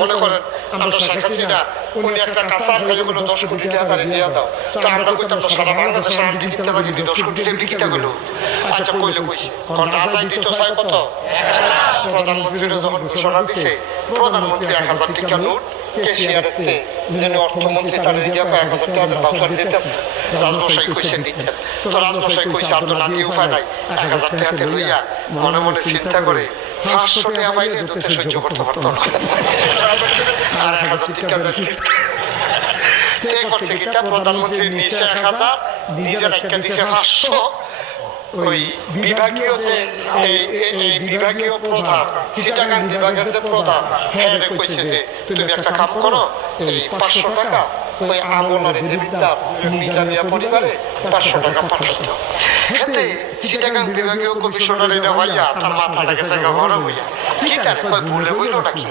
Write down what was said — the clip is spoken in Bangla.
মনে করেন আমরা শেখ হাসিনা উনি একটা কাঁচার হয়ে গেল 10 কোটি টাকা দিয়ে দাও, তা আমরা কইতাম না সারা বাংলাদেশে আমি দিতে লাগি 10 কোটি টাকা বিকিতা গেল। আচ্ছা কইলে কইছি কোন রাজাই দিত ছয় কত, প্রধানমন্ত্রীর যখন ঘোষণা দিছে প্রধানমন্ত্রী 1000 টাকা নোট কেশিয়ারতে যিনি অর্থমন্ত্রী তার দিয়ে 1000 টাকা বাউচার দিতেছে, রাজনৈতিক কইছে দিতেন। তো রাজনৈতিক কইছে আপনার না দিয়ে উপায় নাই, 1000 টাকা লইয়া মনে মনে চিন্তা করে 500 টাকা পাইলে যত সহ্য করতে পারতো না, আর 1000 টাকা কে করছে কিটা প্রধানমন্ত্রী নিচে 1000 নিজের একটা দিছে 500। ওই বিভাগীয় যে এই বিভাগীয় প্রধান চিটাগাং বিভাগের যে প্রধান হ্যাঁ কইছে যে তুমি একটা কাম করো এই 500 টাকা ওই আমনের দেবিদ্দার মিজানিয়া পরিবারে 500 টাকা পাঠাও। হেতে চিটাগাং বিভাগীয় কমিশনার এটা হইয়া তার মাথা গেছে গরম হইয়া কি তার কই ভুলে হইল নাকি